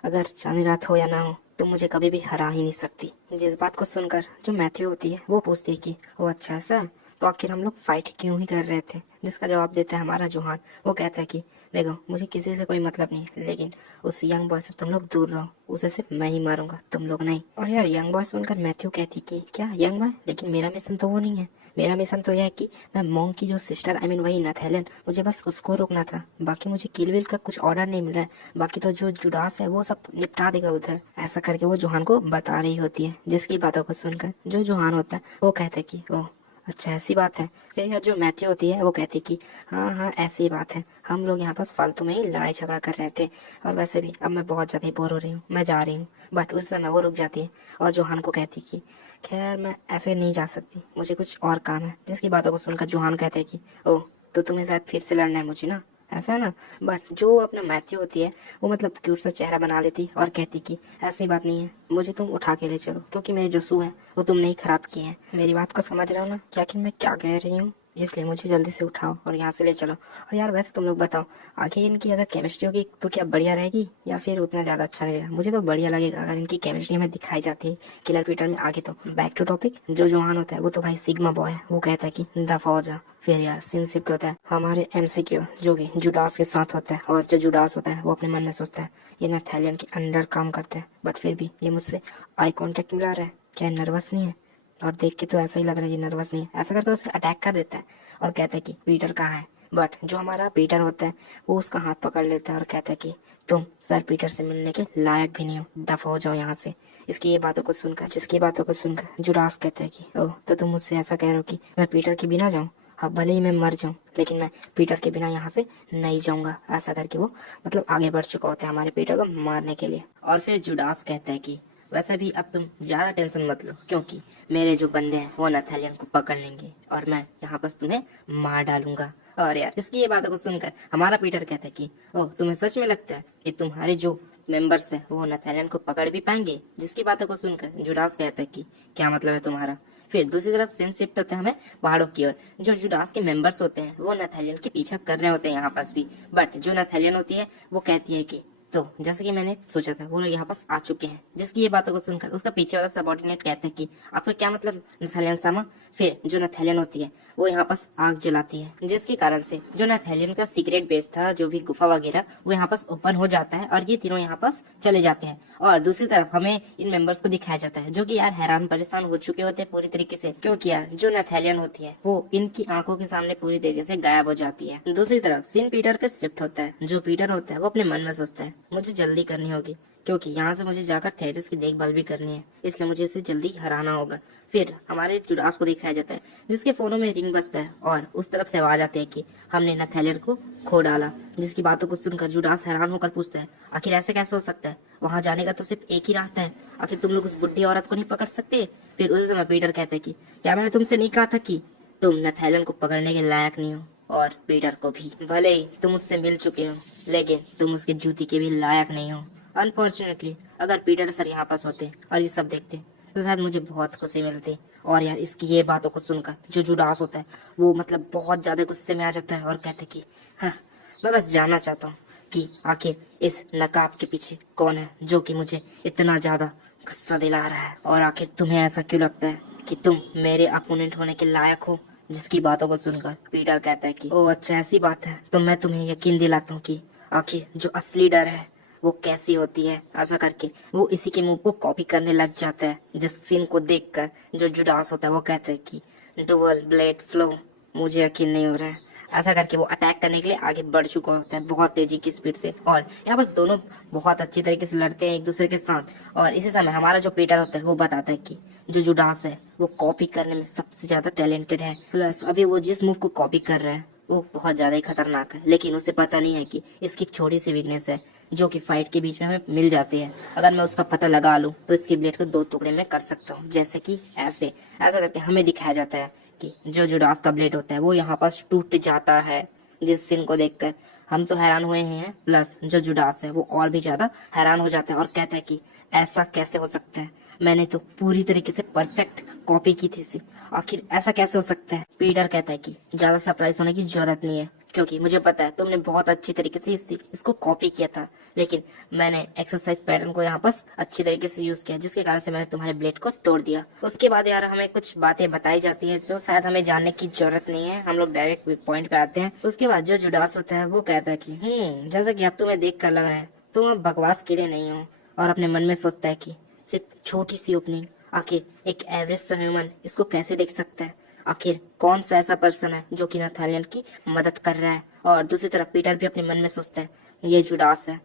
अगर चांदनी रात हो या ना हो तुम मुझे कभी भी हरा ही नहीं सकती। जिस बात को सुनकर जो मैथ्यू होती है वो पूछती है कि वो अच्छा ऐसा तो आखिर हम लोग फाइट क्यों ही कर रहे थे। जिसका जवाब देता है हमारा जोहान। वो कहता है कि देखो मुझे किसी से कोई मतलब नहीं है, लेकिन उस यंग बॉय से तुम लोग दूर रहो, उसे सिर्फ मैं ही मारूंगा, तुम लोग नहीं। और यार यंग बॉय सुनकर मैथ्यू कहती कि क्या यंग बॉय, लेकिन मेरा मिशन तो वो नहीं है। मेरा मिशन तो यह है कि मैं मॉन्क की जो सिस्टर वही नथेलियन, मुझे बस उसको रोकना था। बाकी मुझे किल विल का कुछ ऑर्डर नहीं मिला है, बाकी तो जो जुडास है वो सब निपटा देगा उधर। ऐसा करके वो जोहान को बता रही होती है। जिसकी बातों को सुनकर जो जोहान होता है वो कहता है कि ओह अच्छा ऐसी बात है। फिर यार जो मैथ्यू होती है वो कहती कि हाँ हाँ ऐसी बात है, हम लोग यहाँ पास फालतू में ही लड़ाई झगड़ा कर रहे थे, और वैसे भी अब मैं बहुत ज़्यादा ही बोर हो रही हूँ, मैं जा रही हूँ। बट उस समय वो रुक जाती है और जोहान को कहती कि खैर मैं ऐसे नहीं जा सकती, मुझे कुछ और काम है। जिसकी बातों को सुनकर जोहान कहते हैं कि ओह तो तुम्हें शायद फिर से लड़ना है मुझे ना, ऐसा है ना। बट जो अपना मैथ्यू होती है वो मतलब क्यूट सा चेहरा बना लेती और कहती कि ऐसी बात नहीं है, मुझे तुम उठा के ले चलो क्योंकि मेरे जो शू है वो तुमने ही खराब किए हैं। मेरी बात को समझ रहे हो ना कि आखिर मैं क्या कह रही हूँ, इसलिए मुझे जल्दी से उठाओ और यहाँ से ले चलो। और यार वैसे तुम लोग बताओ आखिर इनकी अगर केमिस्ट्री होगी तो क्या बढ़िया रहेगी या फिर उतना ज़्यादा अच्छा नहीं रहेगा। मुझे तो बढ़िया लगेगा अगर इनकी केमिस्ट्री हमें दिखाई जाती है किलर पीटर में आगे। तो बैक टू टॉपिक, जो जोहान होता है वो तो भाई सिग्मा बॉय है, वो कहता है कि दफा हो जा। फिर यार सीन शिफ्ट होता है हमारे एमसीक्यू जो कि जुडास के साथ होता है। और जो जुडास होता है वो अपने मन में सोचता है ये नथेलियन के अंडर काम करता है, बट फिर भी ये मुझसे आई कांटेक्ट मिला रहा है, क्या नर्वस नहीं है। और देख के तो ऐसा ही लग रहा है ये नर्वस नहीं है। ऐसा करके उसे अटैक कर देता है और कहता है कि पीटर कहाँ है। बट जो हमारा पीटर होता है वो उसका हाथ पकड़ लेता है और कहता है कि तुम सर पीटर से मिलने के लायक भी नहीं हो, दफा हो जाओ यहाँ से। जिसकी ये बातों को सुनकर जुडास कहता है कि ओह, तो तुम मुझसे ऐसा कह रहे हो कि मैं पीटर के बिना जाऊँ? अब भले ही मैं मर जाऊं, लेकिन मैं पीटर के बिना यहाँ से नहीं जाऊंगा। ऐसा करके वो मतलब आगे बढ़ चुका होता है हमारे पीटर को मारने के लिए। और फिर जुडास कहता है कि वैसे भी अब तुम ज्यादा टेंशन मत लो, क्योंकि मेरे जो बंदे हैं वो नथालियन को पकड़ लेंगे और मैं यहाँ बस तुम्हें मार डालूंगा। और यार इसकी ये बातों को सुनकर हमारा पीटर कहता है कि ओह, तुम्हें सच में लगता है कि तुम्हारे जो मेंबर्स है वो नथालियन को पकड़ भी पाएंगे? जिसकी बातों को सुनकर जुडास कहता है कि क्या मतलब है तुम्हारा? फिर दूसरी तरफ सीन शिफ्ट होता है हमें पहाड़ों की ओर। जो जुडास के मेंबर्स होते हैं वो नथालियन के पीछा कर रहे होते हैं यहाँ पास भी, बट जो नथालियन होती है वो कहती है कि तो जैसे कि मैंने सोचा था वो लोग यहाँ पास आ चुके हैं। जिसकी ये बातों को सुनकर उसका पीछे वाला सबऑर्डिनेट कहता है कि आपका क्या मतलब नथालियन सामा? फिर जो नथालियन होती है वो यहाँ पास आग जलाती है, जिसके कारण से जो नथालियन का सीक्रेट बेस था, जो भी गुफा वगैरह, वो यहाँ पास ओपन हो जाता है और ये तीनों यहाँ पास चले जाते हैं। और दूसरी तरफ हमें इन मेंबर्स को दिखाया जाता है जो कि यार हैरान परेशान हो चुके होते हैं पूरी तरीके से, क्योंकि यार जो नथालियन होती है वो इनकी आंखों के सामने पूरी तरीके से गायब हो जाती है। दूसरी तरफ सीन पीटर पे शिफ्ट होता है। जो पीटर होता है वो अपने मन में सोचता है मुझे जल्दी करनी होगी, क्योंकि यहाँ से मुझे जाकर थेटर्स की देखभाल भी करनी है, इसलिए मुझे इसे जल्दी हराना होगा। फिर हमारे जुडास को दिखाया जाता है जिसके फोनों में रिंग बजता है और उस तरफ से आवाज आती है कि हमने नथालियन को खो डाला। जिसकी बातों को सुनकर जुडास हैरान होकर पूछता है आखिर ऐसे कैसे हो सकता है? वहाँ जाने का तो सिर्फ एक ही रास्ता है, आखिर तुम लोग उस बुढ़ी औरत को नहीं पकड़ सकते? फिर उसी समय पीटर कहता है कि क्या मैंने तुमसे नहीं कहा था कि तुम नथालियन को पकड़ने के लायक नहीं हो? और पीटर को भी, भले ही तुम उससे मिल चुके हो, लेकिन तुम उसके जूती के भी लायक नहीं हो। अनफॉर्चुनेटली अगर पीटर सर यहाँ पास होते और ये सब देखते तो शायद मुझे बहुत खुशी मिलती। और यार इसकी ये बातों को सुनकर जो जुडास होता है वो मतलब बहुत ज्यादा गुस्से में आ जाता है और कहते कि हाँ, मैं बस जानना चाहता हूँ कि आखिर इस नकाब के पीछे कौन है जो कि मुझे इतना ज्यादा गुस्सा दिला रहा है, और आखिर तुम्हें ऐसा क्यों लगता है कि तुम मेरे अपोनेंट होने के लायक हो? जिसकी बातों को सुनकर पीटर कहता है कि ओह अच्छा ऐसी बात है, तो मैं तुम्हें यकीन दिलाता हूँ कि आखिर जो असली डर है वो कैसी होती है। ऐसा करके वो इसी के मुंह को कॉपी करने लग जाता है। जिस सीन को देखकर जो जुडास होता है वो कहता है कि डुअल ब्लेड फ्लो, मुझे यकीन नहीं हो रहा है। ऐसा करके वो अटैक करने के लिए आगे बढ़ चुका होता है बहुत तेजी की स्पीड से, और यहाँ बस दोनों बहुत अच्छी तरीके से लड़ते हैं एक दूसरे के साथ। और इसी समय हमारा जो पीटर होता है वो बताता है कि जो जुडास है वो कॉपी करने में सबसे ज्यादा टैलेंटेड है, प्लस अभी वो जिस मूव को कॉपी कर रहा है वो बहुत ज्यादा ही खतरनाक है, लेकिन उसे पता नहीं है कि इसकी एक छोटी सी वीकनेस है जो कि फाइट के बीच में हमें मिल जाती है। अगर मैं उसका पता लगा लूं तो इसकी ब्लेड को 2 टुकड़े में कर सकता हूँ, जैसे कि ऐसे। ऐसा करके हमें दिखाया जाता है कि जो जुडास का ब्लेड होता है वो यहाँ पास टूट जाता है। जिस सीन को देखकर हम तो हैरान हुए हैं, प्लस जो जुडास है वो और भी ज्यादा हैरान हो जाता है और कहता है कि ऐसा कैसे हो सकता है, मैंने तो पूरी तरीके से परफेक्ट कॉपी की थी इसे, आखिर ऐसा कैसे हो सकता है? पीटर कहता है कि ज्यादा सरप्राइज होने की जरूरत नहीं है, क्योंकि मुझे पता है तुमने बहुत अच्छी तरीके से इसको कॉपी किया था, लेकिन मैंने एक्सरसाइज पैटर्न को यहाँ पास अच्छी तरीके से यूज किया, जिसके कारण से मैंने तुम्हारे ब्लेड को तोड़ दिया। उसके बाद यार हमें कुछ बातें बताई जाती है जो शायद हमें जानने की जरूरत नहीं है, हम लोग डायरेक्ट पॉइंट पे आते हैं। उसके बाद जो जुडास होता है वो कहता है कि जैसा कि अब तुम्हें देख कर लग रहा है तुम अब बकवास कीड़े नहीं हो, और अपने मन में सोचता है कि सिर्फ छोटी सी ओपनिंग, आखिर एक एवरेज सा ह्यूमन इसको कैसे देख सकता है? आखिर कौन सा ऐसा पर्सन है जो कि नथालियन की मदद कर रहा है? और दूसरी तरफ पीटर भी अपने मन में सोचता है ये जुडास है,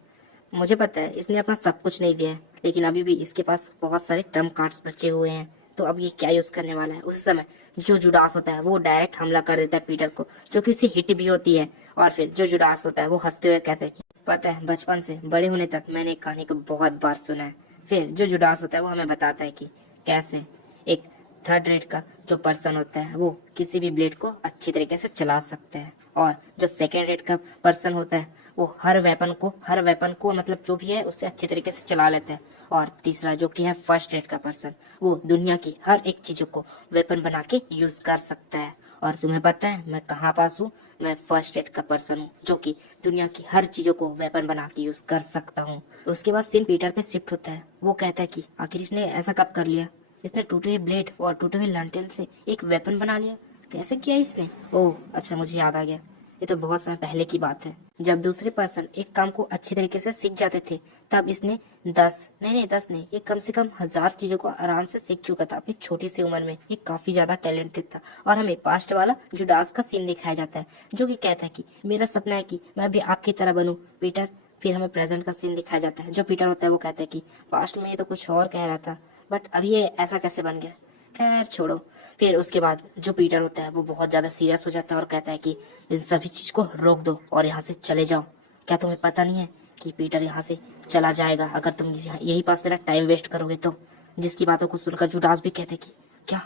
मुझे पता है इसने अपना सब कुछ नहीं दिया है, लेकिन अभी भी इसके पास बहुत सारे ट्रम्प कार्ड्स बचे हुए हैं, तो अब ये क्या यूज करने वाला है? उस समय जो जुडास होता है वो डायरेक्ट हमला कर देता है पीटर को, जो कि उससे हिट भी होती है। और फिर जो जुडास होता है वो हंसते हुए कहता है कि पता है बचपन से बड़े होने तक मैंने एक कहानी को बहुत बार सुना है। फिर जो जुडास होता है वो हमें बताता है कि कैसे एक थर्ड रेट का जो पर्सन होता है वो किसी भी ब्लेड को अच्छी तरीके से चला सकता है, और जो सेकेंड रेट का पर्सन होता है वो हर वेपन को मतलब जो भी है उससे अच्छी तरीके से चला लेता है, और तीसरा जो कि है फर्स्ट रेट का पर्सन वो दुनिया की हर एक चीजों को वेपन बना के यूज कर सकता है। और तुम्हें पता है मैं कहाँ पास हूँ? मैं फर्स्ट एड का पर्सन हूँ जो कि दुनिया की हर चीजों को वेपन बना के यूज कर सकता हूँ। उसके बाद सीन पीटर पे शिफ्ट होता है। वो कहता है कि आखिर इसने ऐसा कब कर लिया? इसने टूटे हुए ब्लेड और टूटे हुए लंटेल से एक वेपन बना लिया, कैसे किया इसने? ओह अच्छा, मुझे याद आ गया, ये तो बहुत समय पहले की बात है। जब दूसरे पर्सन एक काम को अच्छी तरीके से सीख जाते थे तब इसने 10 नहीं, ये कम से कम 1000 चीजों को आराम से सीख चुका था अपनी छोटी सी उम्र में। ये काफी ज्यादा टैलेंटेड था। और हमें पास्ट वाला जुडास का सीन दिखाया जाता है जो कि कहता है कि मेरा सपना है कि मैं भी आपकी तरह बनूं पीटर। फिर हमें प्रेजेंट का सीन दिखाया जाता है। जो पीटर होता है वो कहता है कि पास्ट में ये तो कुछ और कह रहा था, बट अभी ये ऐसा कैसे बन गया, खैर छोड़ो। फिर उसके बाद जो पीटर होता है वो बहुत ज्यादा सीरियस हो जाता है और कहता है कि इन सभी चीज को रोक दो और यहाँ से चले जाओ। क्या तुम्हें पता नहीं है कि पीटर यहाँ से चला जाएगा अगर तुम यही पास मेरा टाइम वेस्ट करोगे तो। जिसकी बातों को सुनकर जुडास भी कहते कि क्या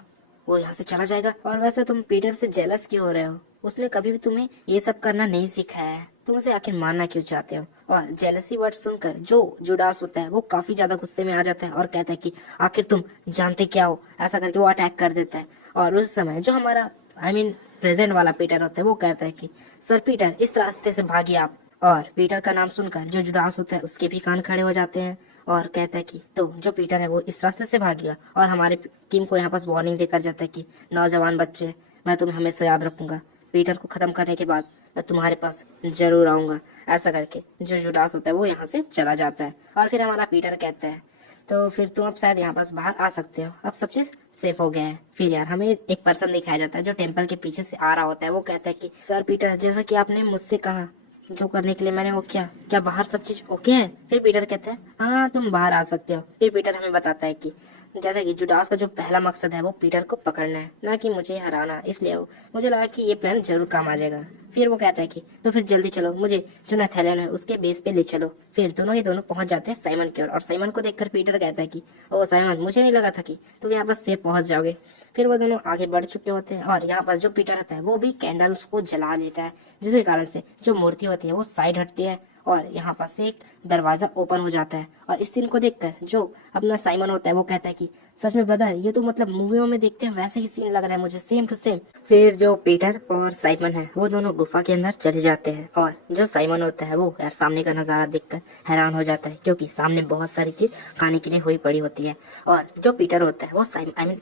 वो यहाँ से चला जाएगा। और वैसे तुम पीटर से जेलस क्यों हो रहे हो, उसने कभी भी तुम्हें ये सब करना नहीं सिखाया है, तुम उसे आखिर मारना क्यों चाहते हो। और जेलसी वर्ड सुनकर जो जुडास होता है वो काफी ज्यादा गुस्से में आ जाता है और कहता है कि आखिर तुम जानते क्या हो, ऐसा करके वो अटैक कर देता है। और उस समय जो हमारा प्रेजेंट वाला पीटर होता है वो कहता है कि सर पीटर इस रास्ते से भागिए आप। और पीटर का नाम सुनकर जो जुडास होता है उसके भी कान खड़े हो जाते हैं और कहता है कि तो जो पीटर है वो इस रास्ते से भागेगा। और हमारे किम को यहाँ पास वार्निंग देकर जाता है कि नौजवान बच्चे, मैं तुम्हें हमेशा याद रखूंगा, पीटर को खत्म करने के बाद मैं तुम्हारे पास जरूर आऊंगा। ऐसा करके जो जुडास होता है वो यहाँ से चला जाता है। और फिर हमारा पीटर कहता है तो फिर तुम अब शायद यहाँ पास बाहर आ सकते हो, अब सब चीज सेफ हो गया है। फिर यार हमें एक पर्सन दिखाया जाता है जो टेम्पल के पीछे से आ रहा होता है। वो कहता है कि सर पीटर, जैसा कि आपने मुझसे कहा जो करने के लिए मैंने वो किया, क्या बाहर सब चीज ओके है। फिर पीटर कहता है हाँ तुम बाहर आ सकते हो। फिर पीटर हमें बताता है कि जैसा कि जुडास का जो पहला मकसद है वो पीटर को पकड़ना है, ना कि मुझे हराना, इसलिए मुझे लगा कि ये प्लान जरूर काम आ जाएगा। फिर वो कहता है कि तो फिर जल्दी चलो, मुझे जो नथैलियन है उसके बेस पे ले चलो। फिर दोनों पहुंच जाते हैं साइमन की ओर। और साइमन को देखकर पीटर कहता है कि ओ साइमन, मुझे नहीं लगा था कि तुम यहाँ बस सेफ पहुंच जाओगे। फिर वो दोनों आगे बढ़ चुके होते हैं और यहाँ पर जो पीटर होता है वो भी कैंडल्स को जला देता है, जिसके कारण से जो मूर्ति होती है वो साइड हटती है और यहाँ पर से एक दरवाजा ओपन हो जाता है। और इस सीन को देखकर जो अपना साइमन होता है वो कहता है कि सच में ब्रदर, ये तो मतलब मूवियों में देखते हैं वैसे ही सीन लग रहा है मुझे, सेम टू सेम। फिर जो पीटर और साइमन है वो दोनों गुफा के अंदर चले जाते हैं और जो साइमन होता है वो यार सामने का नजारा देखकर हैरान हो जाता है, क्योंकि सामने बहुत सारी चीज खाने के लिए हुई पड़ी होती है। और जो पीटर होता है वो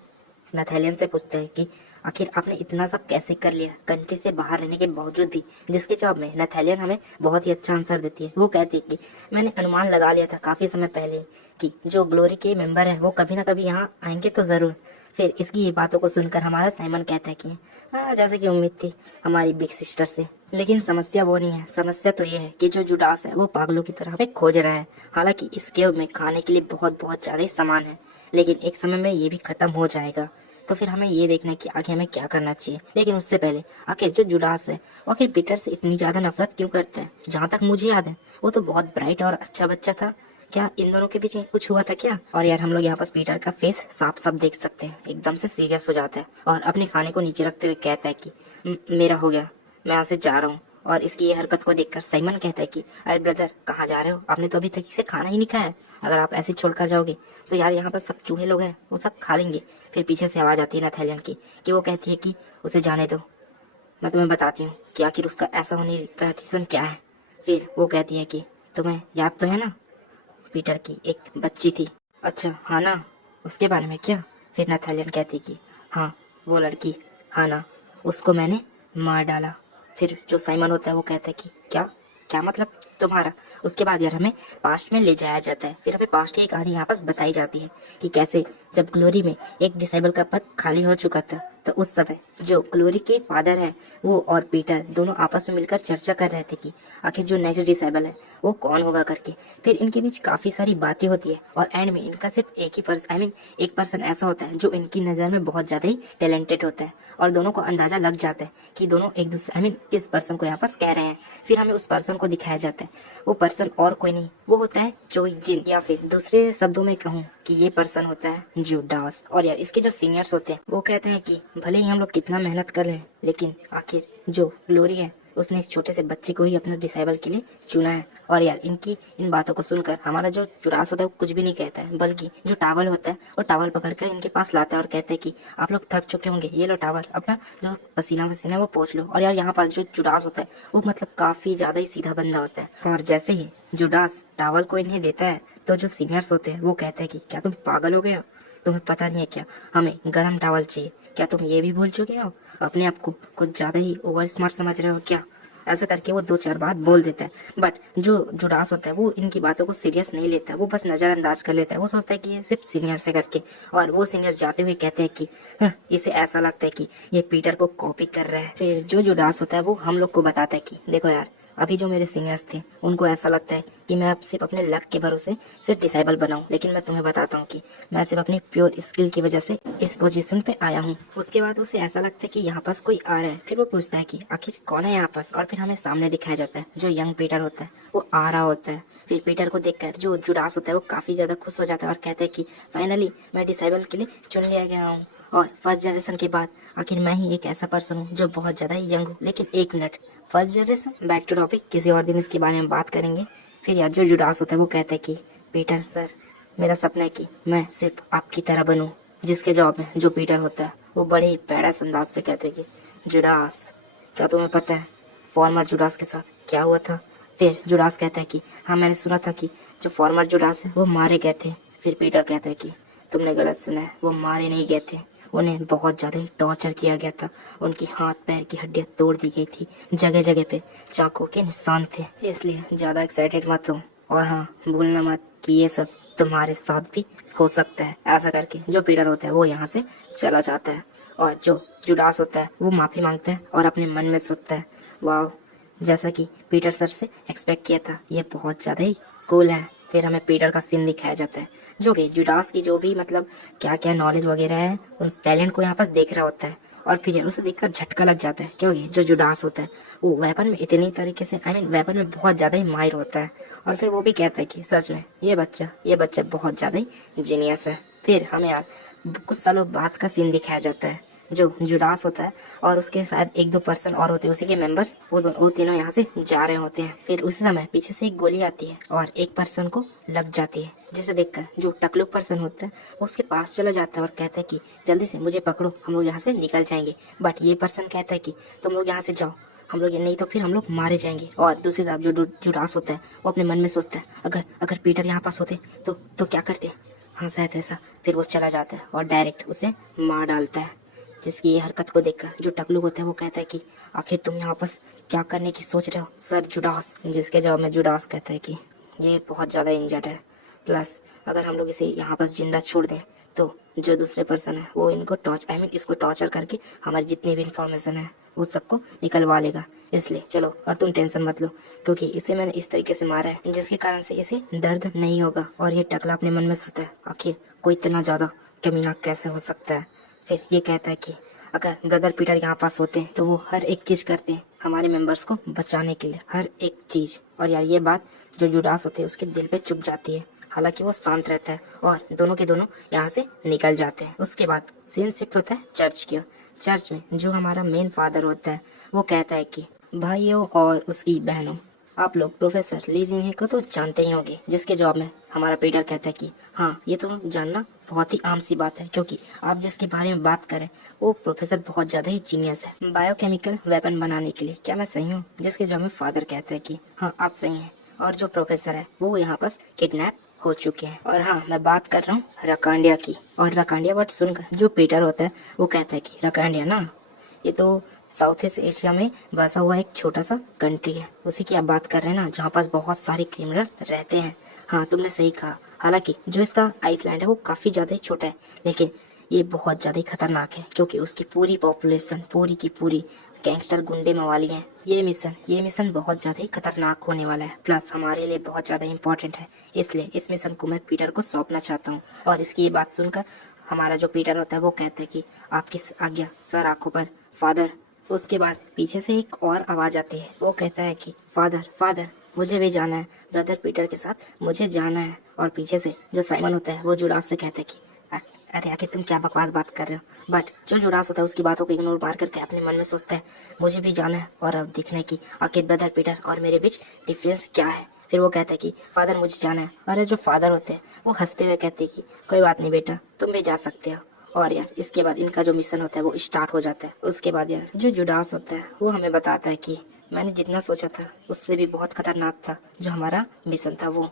नथैलियन से पूछते हैं कि आखिर आपने इतना सब कैसे कर लिया कंट्री से बाहर रहने के बावजूद भी। जिसके जवाब में नथैलियन हमें बहुत ही अच्छा आंसर देती है। वो कहती है कि मैंने अनुमान लगा लिया था काफी समय पहले कि जो ग्लोरी के मेंबर हैं वो कभी ना कभी यहाँ आएंगे तो जरूर। फिर इसकी ये बातों को सुनकर हमारा साइमन कहता है कि हाँ, जैसे कि उम्मीद थी हमारी बिग सिस्टर से। लेकिन समस्या वो नहीं है, समस्या तो ये है कि जो जुडास है वो पागलों की तरह हमें खोज रहा है। हालांकि इस केव में खाने के लिए बहुत बहुत ज्यादा ही सामान है, लेकिन एक समय में ये भी खत्म हो जाएगा। तो फिर हमें ये देखना है कि आगे हमें क्या करना चाहिए। लेकिन उससे पहले आखिर जो जुडास है वो आखिर पीटर से इतनी ज्यादा नफरत क्यों करता है। जहाँ तक मुझे याद है वो तो बहुत ब्राइट और अच्छा बच्चा था, क्या इन दोनों के बीच कुछ हुआ था क्या। और यार हम लोग यहाँ पास पीटर का फेस साफ साफ देख सकते हैं, एकदम से सीरियस हो जाता है और अपने खाने को नीचे रखते हुए कहता है कि मेरा हो गया, मैं यहाँ से जा रहा हूँ। और इसकी ये हरकत को देखकर साइमन कहता है कि अरे ब्रदर, कहाँ जा रहे हो, आपने तो अभी तक इसे खाना ही नहीं खाया है, अगर आप ऐसे छोड़कर जाओगे तो यार यहाँ पर सब चूहे लोग हैं वो सब खा लेंगे। फिर पीछे से आवाज आती है नथैलियन की कि वो कहती है कि उसे जाने दो, मैं तुम्हें बताती हूँ कि आखिर उसका ऐसा होने का रीजन क्या है। फिर वो कहती है कि तुम्हें याद तो है ना, पीटर की एक बच्ची थी। अच्छा हाँ ना, उसके बारे में क्या। फिर नथैलियन कहती कि हाँ वो लड़की, हाँ ना, उसको मैंने मार डाला। फिर जो साइमन होता है वो कहता है कि क्या क्या मतलब तुम्हारा। उसके बाद यार हमें पास्ट में ले जाया जाता है। फिर हमें पास्ट की एक कहानी यहाँ पास बताई जाती है कि कैसे जब ग्लोरी में एक डिसेबल का पद खाली हो चुका था तो उस समय जो ग्लोरी के फादर है वो और पीटर दोनों आपस में मिलकर चर्चा कर रहे थे कि आखिर जो नेक्स्ट डिसेबल है वो कौन होगा करके। फिर इनके बीच काफी सारी बातें होती है और एंड में इनका सिर्फ एक ही पर्सन एक पर्सन ऐसा होता है जो इनकी नजर में बहुत ज्यादा ही टैलेंटेड होता है और दोनों को अंदाजा लग जाता है कि दोनों एक दूसरे इस पर्सन को यहाँ पास कह रहे हैं। फिर हमें उस पर्सन को दिखाया जाता है, वो पर्सन और कोई नहीं, वो होता है चोई जिन, या फिर दूसरे शब्दों में कहूँ कि ये पर्सन होता है जुडास। और यार इसके जो सीनियर्स होते हैं वो कहते हैं कि भले ही हम लोग कितना मेहनत कर लें लेकिन आखिर जो ग्लोरी है उसने इस छोटे से बच्चे को ही अपना डिसाइबल के लिए चुना है। और यार इनकी इन बातों को सुनकर हमारा जो जुडास होता है वो कुछ भी नहीं कहता है, बल्कि जो टावल होता है वो टावल पकड़कर इनके पास लाता है और कहता है कि आप लोग थक चुके होंगे, ये लो टावल, अपना जो पसीना वसीना वो पोंछ लो। और यार यहाँ पास जो जुडास होता है वो मतलब काफी ज्यादा ही सीधा बंदा होता है। और जैसे ही जुडास टावल को इन्हें देता है तो जो सीनियर्स होते हैं वो कहते हैं कि क्या तुम पागल हो गए हो, तुम्हें पता नहीं है क्या, हमें गर्म टावल चाहिए, क्या तुम ये भी भूल चुके हो, अपने आप को कुछ ज्यादा ही ओवर स्मार्ट समझ रहे हो क्या। ऐसा करके वो दो चार बात बोल देता है, बट जो जुडास होता है वो इनकी बातों को सीरियस नहीं लेता, वो बस नजरअंदाज कर लेता है। वो सोचता है कि ये सिर्फ सीनियर से करके। और वो सीनियर जाते हुए कहते हैं कि इसे ऐसा लगता है कि ये पीटर को कॉपी कर रहा है। फिर जो जुडास होता है वो हम लोग को बताता है कि देखो यार, अभी जो मेरे सीनियर्स थे उनको ऐसा लगता है कि मैं अब सिर्फ अपने लक के भरोसे सिर्फ डिसेबल बना हूँ, लेकिन मैं तुम्हें बताता हूँ कि मैं सिर्फ अपनी प्योर स्किल की वजह से इस पोजीशन पे आया हूँ। उसके बाद उसे ऐसा लगता है कि यहाँ पास कोई आ रहा है, फिर वो पूछता है कि आखिर कौन है यहाँ पास, और फिर हमें सामने दिखाया जाता है जो यंग पीटर होता है वो आ रहा होता है। फिर पीटर को देखकर जो जुडास होता है वो काफी ज्यादा खुश हो जाता है और कहता है कि फाइनली मैं डिसेबल के लिए चुन लिया गया हूँ, और फर्स्ट जनरेशन के बाद आखिर मैं ही एक ऐसा पर्सन हूँ जो बहुत ज्यादा यंग हूँ। लेकिन एक minute, first generation, back to topic, किसी और दिन इसके बारे में बात करेंगे। फिर यार जो जुडास होता है वो कहता है कि पीटर सर, मेरा सपना है कि मैं सिर्फ आपकी तरह बनूं। जिसके जवाब में जो पीटर होता है वो बड़े ही पैड़ास अंदाज से कहते हैं कि जुडास, क्या तुम्हें पता है फॉर्मर जुडास के साथ क्या हुआ था? फिर जुडास कहता है कि हाँ मैंने सुना था कि जो फॉर्मर जुडास है वो मारे गए थे। फिर पीटर कहता है कि तुमने गलत सुना है, वो मारे नहीं गए थे, उन्हें बहुत ज्यादा टॉर्चर किया गया था। उनकी हाथ पैर की हड्डियां तोड़ दी गई थी, जगह जगह पे चाकू के निशान थे। इसलिए ज्यादा एक्साइटेड मत हो, और हाँ भूलना मत कि ये सब तुम्हारे साथ भी हो सकता है। ऐसा करके जो पीटर होता है वो यहाँ से चला जाता है, और जो जुडास होता है वो माफी मांगता है और अपने मन में सोचता है वाह, जैसा कि पीटर सर से एक्सपेक्ट किया था, ये बहुत ज्यादा ही कूल है। फिर हमें पीटर का सीन दिखाया जाता है जो कि जुडास की जो भी मतलब क्या क्या नॉलेज वगैरह है उन टैलेंट को यहाँ पास देख रहा होता है, और फिर उसे देखकर झटका लग जाता है क्योंकि जो जुडास होता है वो वेपन में इतनी तरीके से वेपन में बहुत ज्यादा ही माहिर होता है। और फिर वो भी कहता है कि सच में ये बच्चा बहुत ज्यादा ही जीनियस है। फिर हमें यार कुछ सालों बाद का सीन दिखाया जाता है जो जुडास होता है और उसके साथ एक दो पर्सन और होते हैं उसी के मेंबर्स, वो तीनों यहाँ से जा रहे होते हैं। फिर उसी समय पीछे से एक गोली आती है और एक पर्सन को लग जाती है, जिसे देखकर जो टकलू पर्सन होता है उसके पास चला जाता है और कहता है कि जल्दी से मुझे पकड़ो, हम लोग यहाँ से निकल जाएंगे। बट ये पर्सन कहता है कि तुम लोग यहाँ से जाओ, हम लोग नहीं तो फिर हम लोग मारे जाएंगे। और दूसरी तरफ जो जुडास होता है वो अपने मन में सोचता है अगर अगर पीटर यहाँ पास होते तो क्या करते, हाँ शायद ऐसा। फिर वो चला जाता है और डायरेक्ट उसे मार डालता है, जिसकी ये हरकत को देखकर जो टकलू होता है वो कहता है कि आखिर तुम यहाँ पास क्या करने की सोच रहे हो सर जुडास? जिसके जवाब में जुडास कहता है कि ये बहुत ज़्यादा इंजर्ड है, प्लस अगर हम लोग इसे यहाँ पास जिंदा छोड़ दें तो जो दूसरे पर्सन है वो इनको इसको टॉर्चर करके हमारी जितनी भी इंफॉर्मेशन है वो सबको निकलवा लेगा। इसलिए चलो, और तुम टेंशन मत लो क्योंकि इसे मैंने इस तरीके से मारा है जिसके कारण से इसे दर्द नहीं होगा। और ये टकला अपने मन में सोचता है आखिर कोई इतना ज़्यादा कमीना कैसे हो सकता है। फिर ये कहता है कि अगर ब्रदर पीटर यहाँ पास होते हैं तो वो हर एक चीज करते हैं हमारे मेंबर्स को बचाने के लिए, हर एक चीज। और यार ये बात जो जुडास होते हैं उसके दिल पे चुभ जाती है, हालांकि वो शांत रहता है और दोनों के दोनों यहाँ से निकल जाते हैं। उसके बाद सीन शिफ्ट होता है चर्च की। चर्च में जो हमारा मेन फादर होता है वो कहता है कि भाइयों और उसकी बहनों, आप लोग प्रोफेसर ली जिंग को तो जानते ही होंगे। जिसके जवाब में हमारा पीटर कहता है कि हाँ ये तो जानना बहुत ही आम सी बात है क्योंकि आप जिसके बारे में बात करें वो प्रोफेसर बहुत ज्यादा ही जीनियस है बायोकेमिकल वेपन बनाने के लिए। क्या मैं सही हूँ? जिसके जवाब में फादर कहता है कि हाँ आप सही हैं, और जो प्रोफेसर है वो यहाँ पास किडनैप हो चुके हैं। और हाँ मैं बात कर रहा हूँ रकांडिया की। और रकांडिया वर्ड सुनकर जो पीटर होता है वो कहता है कि रकांडिया ना, ये तो साउथ ईस्ट एशिया में बसा हुआ एक छोटा सा कंट्री है, उसी की आप बात कर रहे हैं ना, जहाँ पास बहुत सारे क्रिमिनल रहते हैं। हाँ तुमने सही कहा, हालांकि जो इसका आइसलैंड है वो काफी ज्यादा ही छोटा है, लेकिन ये बहुत ज्यादा ही खतरनाक है क्योंकि उसकी पूरी पॉपुलेशन पूरी की पूरी गैंगस्टर गुंडे मवाली हैं। ये मिशन बहुत ज्यादा ही खतरनाक होने वाला है, प्लस हमारे लिए बहुत ज्यादा इंपॉर्टेंट है। इसलिए इस मिशन को मैं पीटर को सौंपना चाहता हूँ। और इसकी ये बात सुनकर हमारा जो पीटर होता है वो कहता है कि आपकी आज्ञा सर, आंखों पर फादर। उसके बाद पीछे से एक और आवाज आती है, वो कहता है कि फादर मुझे भी जाना है, ब्रदर पीटर के साथ मुझे जाना है। और पीछे से जो साइमन होता है वो जुडास से कहता है कि अरे आखिर तुम क्या बकवास बात कर रहे हो? बट जो जुडास होता है उसकी बातों को इग्नोर मार करके अपने मन में सोचता है मुझे भी जाना है, और अब देखना है कि आखिर ब्रदर पीटर और मेरे बीच डिफरेंस क्या है। फिर वो कहता है कि फादर मुझे जाना है। अरे जो फादर होते हैं वो हंसते हुए कहते हैं कि कोई बात नहीं बेटा, तुम भी जा सकते हो। और यार इसके बाद इनका जो मिशन होता है वो स्टार्ट हो जाता है। उसके बाद यार जो जुडास होता है वो हमें बताता है कि मैंने जितना सोचा था उससे भी बहुत खतरनाक था जो हमारा मिशन था वो।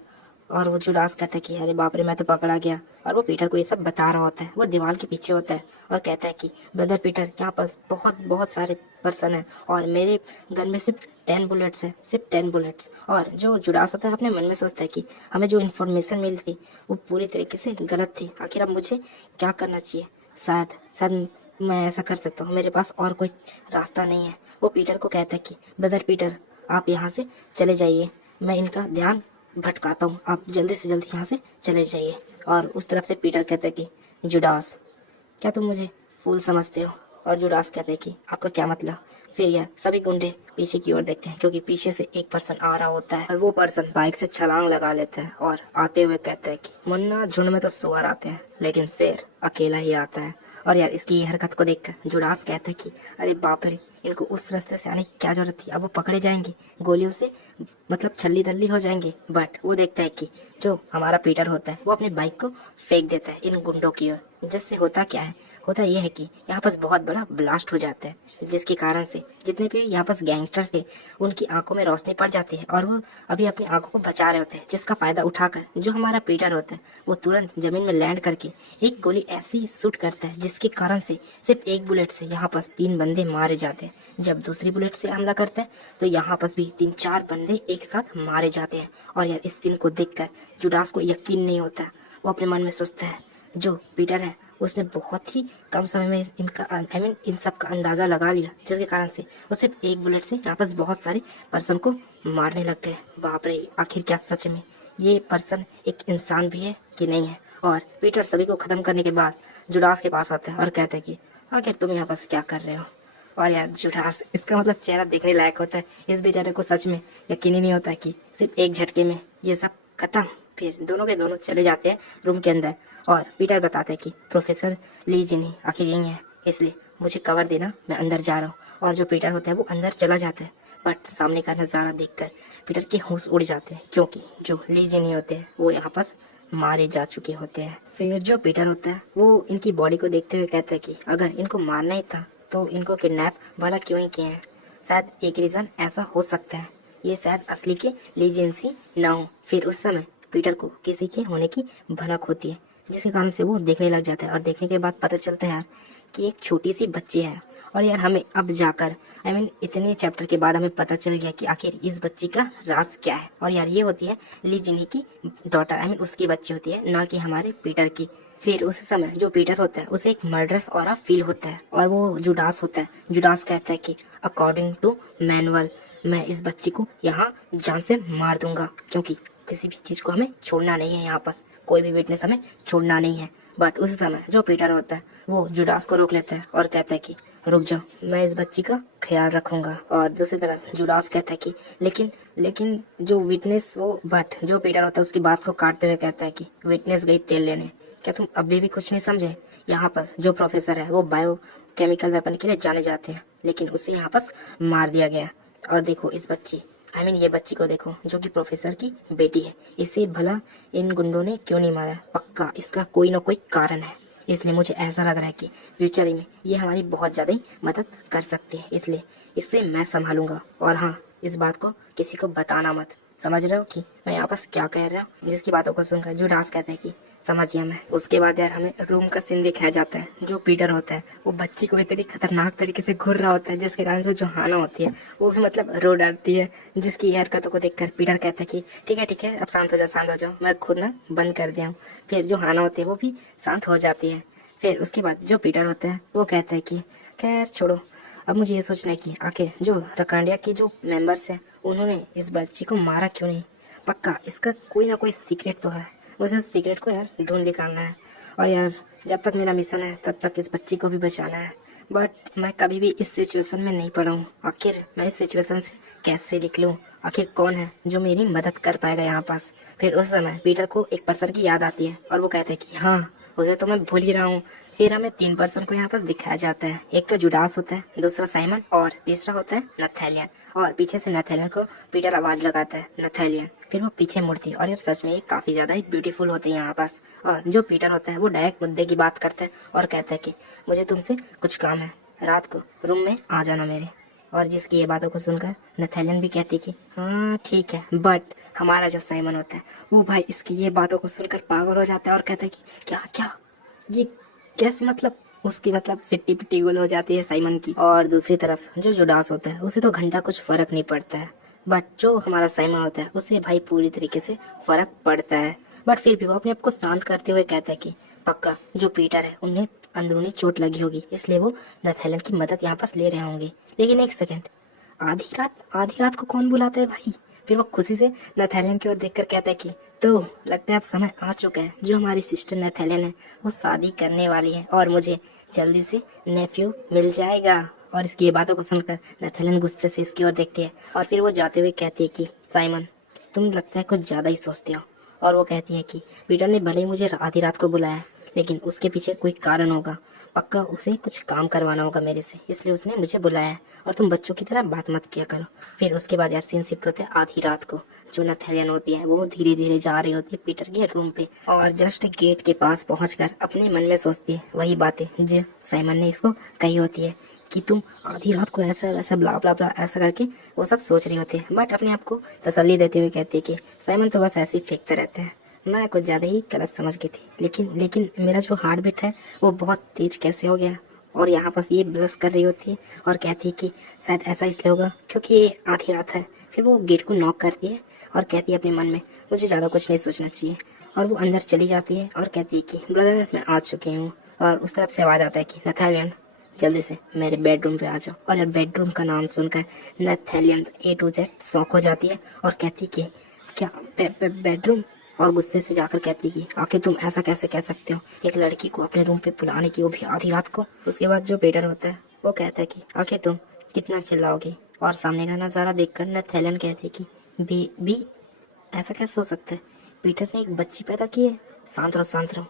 और वो जुडास कहता है कि अरे बाप रे मैं तो पकड़ा गया। और वो पीटर को ये सब बता रहा होता है, वो दीवार के पीछे होता है और कहता है कि ब्रदर पीटर यहाँ पास बहुत सारे पर्सन है और मेरे गन में सिर्फ 10 बुलेट्स है, सिर्फ 10 बुलेट्स। और जो जुडास होता है अपने मन में सोचता है कि हमें जो इन्फॉर्मेशन मिली थी वो पूरी तरीके से गलत थी, आखिर अब मुझे क्या करना चाहिए? शायद मैं ऐसा कर सकता हूँ, मेरे पास और कोई रास्ता नहीं है। वो पीटर को कहता है कि ब्रदर पीटर आप यहाँ से चले जाइए, मैं इनका ध्यान भटकाता हूँ, आप जल्दी से जल्दी यहाँ से चले जाइए। और उस तरफ से पीटर कहता है कि जुडास, क्या तुम मुझे फूल समझते हो? और जुडास कहते हैं कि आपका क्या मतलब? फिर यार सभी गुंडे पीछे की ओर देखते हैं, क्योंकि पीछे से एक पर्सन आ रहा होता है और वो पर्सन बाइक से छलांग लगा लेता है और आते हुए कहता है कि मुन्ना, झुंड में तो सुअर आते हैं लेकिन शेर अकेला ही आता है। और यार इसकी ये हरकत को देखकर जुडास कहता है कि अरे बाप रे, इनको उस रास्ते से आने की क्या जरूरत थी, अब वो पकड़े जाएंगे, गोलियों से मतलब छल्ली दल्ली हो जाएंगे। बट वो देखता है कि जो हमारा पीटर होता है वो अपनी बाइक को फेंक देता है इन गुंडों की ओर, जिससे होता क्या है, होता यह है कि यहाँ पास बहुत बड़ा ब्लास्ट हो जाता है, जिसके कारण से जितने भी यहाँ पास गैंगस्टर्स थे उनकी आंखों में रोशनी पड़ जाती है और वो अभी अपनी आंखों को बचा रहे होते हैं, जिसका फायदा उठाकर जो हमारा पीटर होता है वो तुरंत जमीन में लैंड करके एक गोली ऐसी शूट करता है, जिसके कारण से सिर्फ एक बुलेट से यहाँ पास 3 बंदे मारे जाते हैं। जब दूसरी बुलेट से हमला करता है तो यहाँ पास भी 3-4 बंदे एक साथ मारे जाते हैं। और यार इस सीन को देखकर जुडास को यकीन नहीं होता, वो अपने मन में सोचता है जो पीटर है उसने बहुत ही कम समय में इनका इन सब का अंदाज़ा लगा लिया, जिसके कारण से वो सिर्फ एक बुलेट से यहाँ पर बहुत सारे पर्सन को मारने लग गए। बाप रे, आखिर क्या सच में ये पर्सन एक इंसान भी है कि नहीं है? और पीटर सभी को ख़त्म करने के बाद जुडास के पास आता है और कहता है कि आखिर तुम यहाँ पास क्या कर रहे हो? और यार जुडास, इसका मतलब चेहरा देखने लायक होता है। इस बेचारे को सच में यकीन ही नहीं होता कि सिर्फ एक झटके में ये सब खत्म। फिर दोनों के दोनों चले जाते हैं रूम के अंदर और पीटर बताता है कि प्रोफेसर ली जिनी आखिर यही है, इसलिए मुझे कवर देना, मैं अंदर जा रहा हूँ। और जो पीटर होता है वो अंदर चला जाता है, बट सामने का नज़ारा देखकर पीटर के होश उड़ जाते हैं, क्योंकि जो ली जिनी होते हैं वो यहाँ पास मारे जा चुके होते हैं। फिर जो पीटर होता है वो इनकी बॉडी को देखते हुए कहता है कि अगर इनको मारना ही था तो इनको किडनैप भला क्यों ही किए हैं? शायद एक रीज़न ऐसा हो सकता है, ये शायद असली के लीजेंसी ना हो। फिर उस समय पीटर को किसी के होने की भनक होती है, जिसके कारण से वो देखने लग जाता है और देखने के बाद पता चलता है यार कि एक छोटी सी बच्ची है। और यार हमें अब जाकर इतने चैप्टर के बाद हमें पता चल गया कि आखिर इस बच्ची का राज क्या है। और यार ये होती है ली जिनी की डॉटर, उसकी बच्ची होती है, ना कि हमारे पीटर की। फिर उस समय जो पीटर होता है उसे एक मर्डरस ऑरा फील होता है और वो जुडास होता है। जुडास कहता है कि अकॉर्डिंग टू मैनुअल मैं इस बच्ची को यहाँ जान से मार दूंगा, क्योंकि किसी भी चीज़ को हमें छोड़ना नहीं है, यहाँ पर कोई भी विटनेस हमें छोड़ना नहीं है। बट उस समय जो पीटर होता है वो जुडास को रोक लेता है और कहता है कि रुक जाओ, मैं इस बच्ची का ख्याल रखूंगा। और दूसरी तरफ जुडास कहता है कि लेकिन जो विटनेस वो, बट जो पीटर होता है उसकी बात को काटते हुए कहता है कि विटनेस गई तेल लेने, क्या तुम अभी भी कुछ नहीं समझे? यहाँ पर जो प्रोफेसर है वो बायो केमिकल वेपन के लिए जाने जाते हैं, लेकिन उसे यहाँ पर मार दिया गया। और देखो इस बच्ची, ये बच्ची को देखो जो कि प्रोफेसर की बेटी है, इसे भला इन गुंडों ने क्यों नहीं मारा? पक्का इसका कोई ना कोई कारण है, इसलिए मुझे ऐसा लग रहा है कि फ्यूचर में ये हमारी बहुत ज़्यादा ही मदद कर सकती है, इसलिए इससे मैं संभालूंगा। और हाँ, इस बात को किसी को बताना मत, समझ रहे हो कि मैं यहाँ पास क्या कह रहा हूँ? जिसकी बातों को सुनकर जुडास कहता है कि समझिए मैं। उसके बाद यार हमें रूम का सीन दिखाया जाता है। जो पीटर होता है वो बच्ची को इतनी खतरनाक तरीके से घूर रहा होता है, जिसके कारण से जो हाना होती है वो भी रो डालती है, जिसकी हरकतों को देखकर पीटर कहता है कि ठीक है अब शांत हो जाओ, मैं घूरना बंद कर दिया हूँ। फिर जो हाना होती है वो भी शांत हो जाती है। फिर उसके बाद जो पीटर होता है वो कहता है कि खैर छोड़ो, अब मुझे ये सोचना है कि आखिर जो रकांडिया के जो मेंबर्स हैं उन्होंने इस बच्ची को मारा क्यों नहीं? पक्का इसका कोई ना कोई सीक्रेट तो है, मुझे उस सीक्रेट को यार ढूंढ निकालना है। और यार जब तक मेरा मिशन है तब तक इस बच्ची को भी बचाना है। बट मैं कभी भी इस सिचुएशन में नहीं पड़ा हूँ, आखिर मैं इस सिचुएशन से कैसे निकलूँ? आखिर कौन है जो मेरी मदद कर पाएगा यहाँ पास? फिर उस समय पीटर को एक पर्सन की याद आती है और वो कहता है कि हाँ, उसे तो मैं भूल ही रहा हूँ। फिर हमें 3 पर्सन को यहाँ पास दिखाया जाता है, एक तो जुडास होता है, दूसरा साइमन और तीसरा होता है नथैलियन। और पीछे से नथैलियन को पीटर आवाज लगाता है, नथैलियन। फिर वो पीछे मुड़ती है और यार सच में ये काफ़ी ज़्यादा ही ब्यूटीफुल होती है यहाँ पास। और जो पीटर होता है वो डायरेक्ट मुद्दे की बात करता है और कहता है कि मुझे तुमसे कुछ काम है, रात को रूम में आ जाना मेरे। और जिसकी ये बातों को सुनकर नथैलियन भी कहती कि हाँ ठीक है। बट हमारा जो साइमन होता है वो भाई इसकी ये बातों को सुनकर पागल हो जाता है और कहता है कि क्या ये कैसे, उसकी सिट्टी पिट्टी गोल हो जाती है साइमन की। और दूसरी तरफ जो जुडास होता है उसे तो घंटा कुछ फर्क नहीं पड़ता है, बट जो हमारा साइमन होता है उसे भाई पूरी तरीके से फर्क पड़ता है। बट फिर भी वो अपने आप को शांत करते हुए कहता है कि पक्का जो पीटर है उन्हें अंदरूनी चोट लगी होगी, इसलिए वो नथैलियन की मदद यहाँ पास ले रहे होंगे। लेकिन एक सेकेंड, आधी रात को कौन बुलाता है भाई? फिर वो खुशी से नथालियन की ओर देखकर कहता है कि तो लगता है अब समय आ चुका है, जो हमारी सिस्टर नथालियन है वो शादी करने वाली है और मुझे जल्दी से नेफ्यू मिल जाएगा। और इसकी ये बातों को सुनकर नथालियन गुस्से से इसकी ओर देखती है और फिर वो जाते हुए कहती है कि साइमन, तुम लगता है कुछ ज़्यादा ही सोचते हो। और वो कहती है कि पीटर ने भले ही मुझे आधी रात को बुलाया, लेकिन उसके पीछे कोई कारण होगा। पक्का उसे कुछ काम करवाना होगा मेरे से, इसलिए उसने मुझे बुलाया है। और तुम बच्चों की तरह बात मत किया करो। फिर उसके बाद यार सीन शिफ्ट होते हैं आधी रात को। जो नथालियन होती है वो धीरे धीरे जा रही होती है पीटर के रूम पे और जस्ट गेट के पास पहुंचकर अपने मन में सोचती है वही बातें जो साइमन ने इसको कही होती है कि तुम आधी रात को ऐसा वैसा ब्ला ब्ला ब्ला ऐसा करके वो सब सोच रही होती है। बट अपने आप को तसल्ली देते हुए कहती है कि साइमन तो बस ऐसे ही फेंकते रहते हैं, मैं कुछ ज़्यादा ही गलत समझ गई थी। लेकिन मेरा जो हार्ट बीट है वो बहुत तेज कैसे हो गया। और यहाँ पास ये ब्लश कर रही होती है और कहती है कि शायद ऐसा इसलिए होगा क्योंकि ये आधी रात है। फिर वो गेट को नॉक करती है और कहती है अपने मन में मुझे ज़्यादा कुछ नहीं सोचना चाहिए। और वो अंदर चली जाती है और कहती है कि ब्रदर मैं आ चुकी हूँ। और उस तरफ से आवाज़ आता है कि नथालियन जल्दी से मेरे बेडरूम पे आ जाओ। और यार बेडरूम का नाम सुनकर नथालियन A to Z शॉक हो जाती है और कहती कि क्या बेडरूम। और गुस्से से जाकर कहती कि आखिर तुम ऐसा कैसे कह सकते हो एक लड़की को अपने रूम पे बुलाने की, वो भी आधी रात को। उसके बाद जो पीटर होता है वो कहता है कि आखिर तुम कितना चिल्लाओगे। और सामने का नज़ारा देखकर नथालियन कहती कि भी ऐसा कैसे हो सकता है? पीटर ने एक बच्ची पैदा की है। शांत रहो शांत रहो,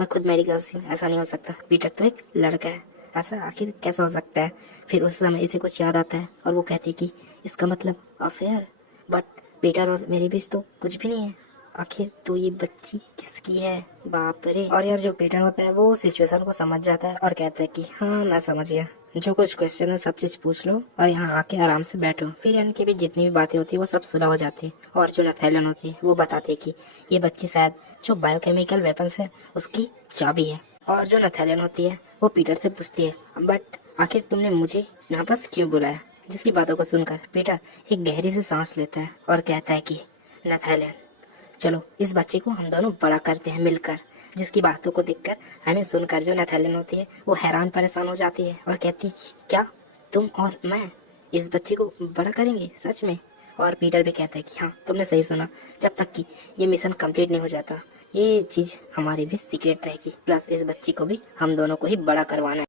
मैं खुद मेडिकल से हूँ, ऐसा नहीं हो सकता। पीटर तो एक लड़का है, ऐसा आखिर कैसा हो सकता है? फिर उस समय इसे कुछ याद आता है और वो कहती कि इसका मतलब अफेयर। बट पीटर और मेरे बीच तो कुछ भी नहीं है। आखिर तो ये बच्ची किसकी है? बाप रे। और यार जो पीटर होता है वो सिचुएशन को समझ जाता है और कहता है कि हाँ मैं समझ गया, जो कुछ क्वेश्चन है सब चीज पूछ लो और यहाँ आके आराम से बैठो। फिर इनकी भी जितनी भी बातें होती है वो सब सुलह हो जाती है। और जो नथालियन होती है वो बताती है कि ये बच्ची शायद जो बायोकेमिकल वेपन्स है उसकी चाबी है। और जो नथालियन होती है वो पीटर से पूछती है बट आखिर तुमने मुझे यहाँ पास क्यों बुलाया? जिसकी बातों को सुनकर पीटर एक गहरी सी सांस लेता है और कहता है कि नथालियन चलो इस बच्चे को हम दोनों बड़ा करते हैं मिलकर। जिसकी बातों को देखकर हमें सुनकर जो नथालियन होती है वो हैरान परेशान हो जाती है और कहती है क्या तुम और मैं इस बच्चे को बड़ा करेंगे सच में? और पीटर भी कहता है कि हाँ तुमने सही सुना, जब तक कि ये मिशन कंप्लीट नहीं हो जाता ये चीज़ हमारी भी सीक्रेट रहेगी। प्लस इस बच्ची को भी हम दोनों को ही बड़ा करवाना है।